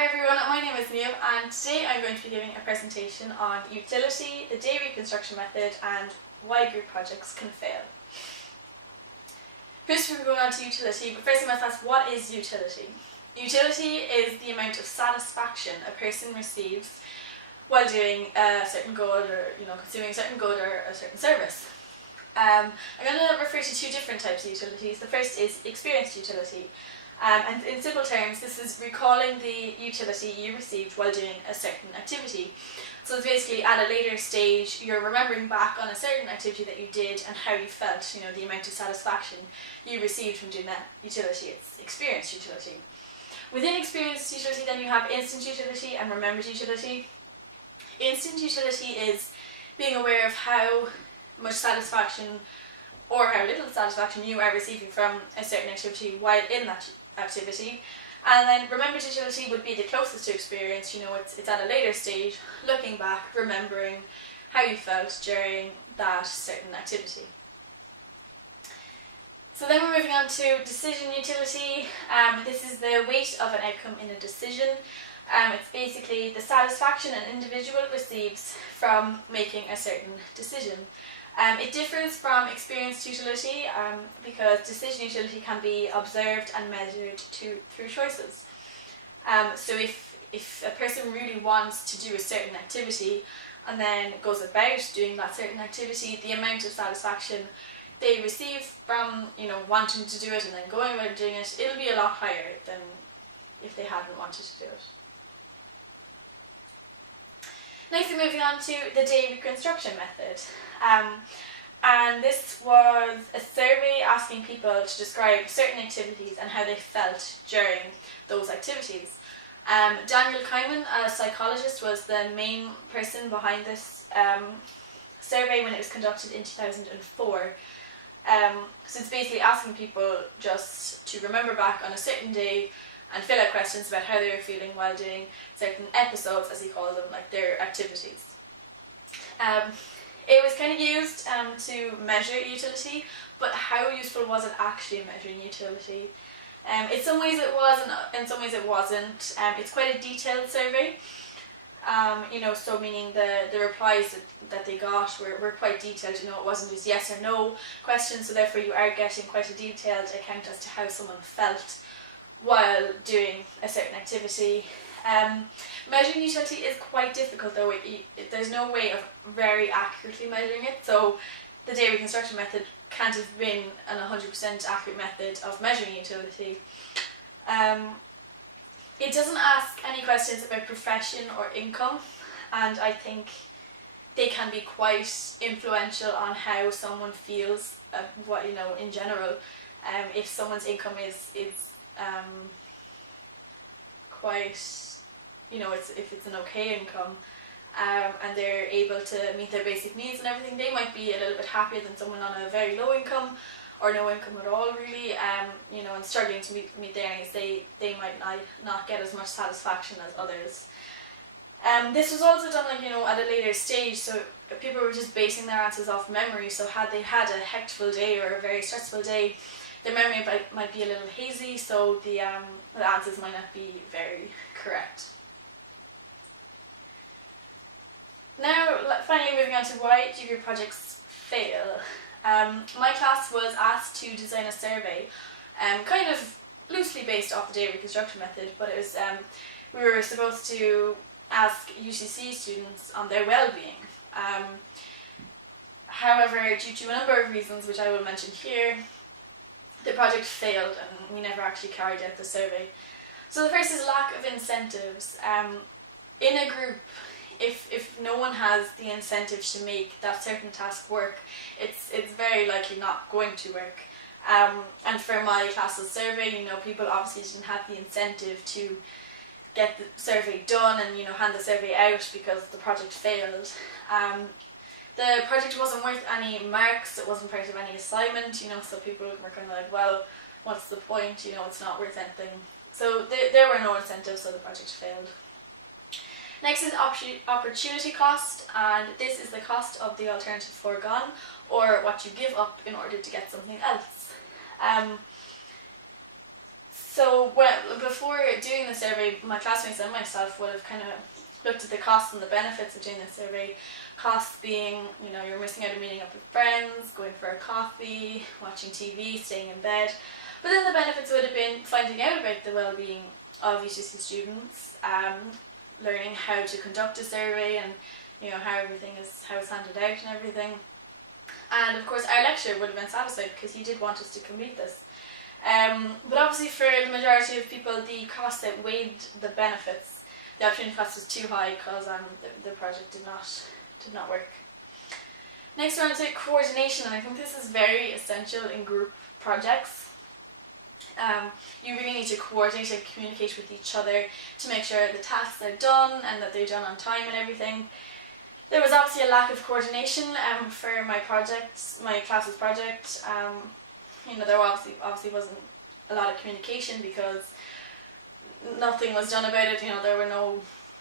Hi everyone, my name is Niamh and today I'm going to be giving a presentation on utility, the day reconstruction method and why group projects can fail. First we're going on to utility, but first I must ask, what is utility? Utility is the amount of satisfaction a person receives while doing a certain good or consuming a certain good or a certain service. I'm going to refer to two different types of utilities. The first is experienced utility. And in simple terms, this is recalling the utility you received while doing a certain activity. So it's basically at a later stage, you're remembering back on a certain activity that you did and how you felt, the amount of satisfaction you received from doing that utility. It's experienced utility. Within experienced utility, then you have instant utility and remembered utility. Instant utility is being aware of how much satisfaction or how little satisfaction you are receiving from a certain activity while in that activity. And then remembered utility would be the closest to experience. It's at a later stage, looking back, remembering how you felt during that certain activity. So then we're moving on to decision utility. This is the weight of an outcome in a decision. It's basically the satisfaction an individual receives from making a certain decision. It differs from experienced utility because decision utility can be observed and measured through choices. So if a person really wants to do a certain activity and then goes about doing that certain activity, the amount of satisfaction they receive from wanting to do it and then going about doing it, it'll be a lot higher than if they hadn't wanted to do it. Next, we're moving on to the day reconstruction method. And this was a survey asking people to describe certain activities and how they felt during those activities. Daniel Kahneman, a psychologist, was the main person behind this survey when it was conducted in 2004. So it's basically asking people just to remember back on a certain day and fill out questions about how they were feeling while doing certain episodes, as he called them, like their activities. It was kind of used to measure utility, but how useful was it actually in measuring utility? In some ways it was, and in some ways it wasn't. It's quite a detailed survey, so meaning the replies that they got were quite detailed. It wasn't just yes or no questions, so therefore you are getting quite a detailed account as to how someone felt while doing a certain activity. Measuring utility is quite difficult though. There's no way of very accurately measuring it, so the day reconstruction method can't have been an 100% accurate method of measuring utility. It doesn't ask any questions about profession or income, and I think they can be quite influential on how someone feels, in general. If someone's income is quite, if it's an okay income, and they're able to meet their basic needs and everything, they might be a little bit happier than someone on a very low income or no income at all really, and struggling to meet their needs. They might not get as much satisfaction as others. This was also done at a later stage, so people were just basing their answers off memory. So had they had a hectic day or a very stressful day, their memory might be a little hazy, so the answers might not be very correct. Now, finally moving on to why do group projects fail. My class was asked to design a survey, kind of loosely based off the day reconstruction method, but it was we were supposed to ask UCC students on their well-being. However, due to a number of reasons, which I will mention here, the project failed and we never actually carried out the survey. So the first is lack of incentives. In a group, if no one has the incentive to make that certain task work, it's very likely not going to work. And for my class's survey, people obviously didn't have the incentive to get the survey done and hand the survey out because the project failed. The project wasn't worth any marks, it wasn't part of any assignment, so people were kind of like, well, what's the point, it's not worth anything. So there were no incentives, so the project failed. Next is opportunity cost, and this is the cost of the alternative foregone, or what you give up in order to get something else. So before doing the survey, my classmates and myself would have kind of looked at the costs and the benefits of doing the survey. Costs being, you know, you're missing out on meeting up with friends, going for a coffee, watching TV, staying in bed. But then the benefits would have been finding out about the well-being of UCC students, learning how to conduct a survey and, you know, how it's handed out and everything. And of course our lecturer would have been satisfied because he did want us to complete this. But obviously for the majority of people the cost outweighed the benefits. The opportunity cost was too high because the project did not work. Next we're on to coordination, and I think this is very essential in group projects. You really need to coordinate and communicate with each other to make sure the tasks are done and that they're done on time and everything. There was obviously a lack of coordination for my class's project. You know, there obviously wasn't a lot of communication because nothing was done about it. You know,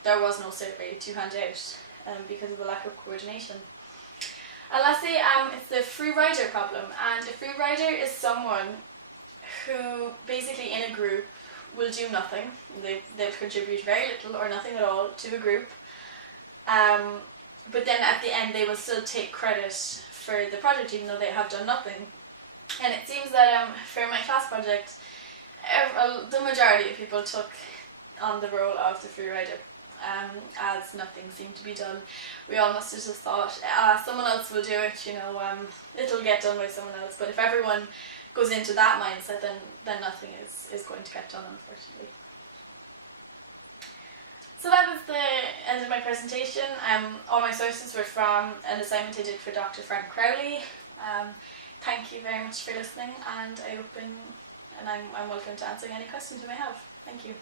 there was no survey to hand out because of the lack of coordination. And lastly, it's the free rider problem. And a free rider is someone who basically in a group will do nothing. They'll contribute very little or nothing at all to a group. But then at the end they will still take credit for the project even though they have done nothing. And it seems that for my class project, the majority of people took on the role of the free rider, as nothing seemed to be done. We all must have just thought, someone else will do it, you know, it'll get done by someone else. But if everyone goes into that mindset, then nothing is going to get done, unfortunately. So that was the end of my presentation. All my sources were from an assignment I did for Dr. Frank Crowley. Thank you very much for listening, and I'm welcome to answering any questions you may have. Thank you.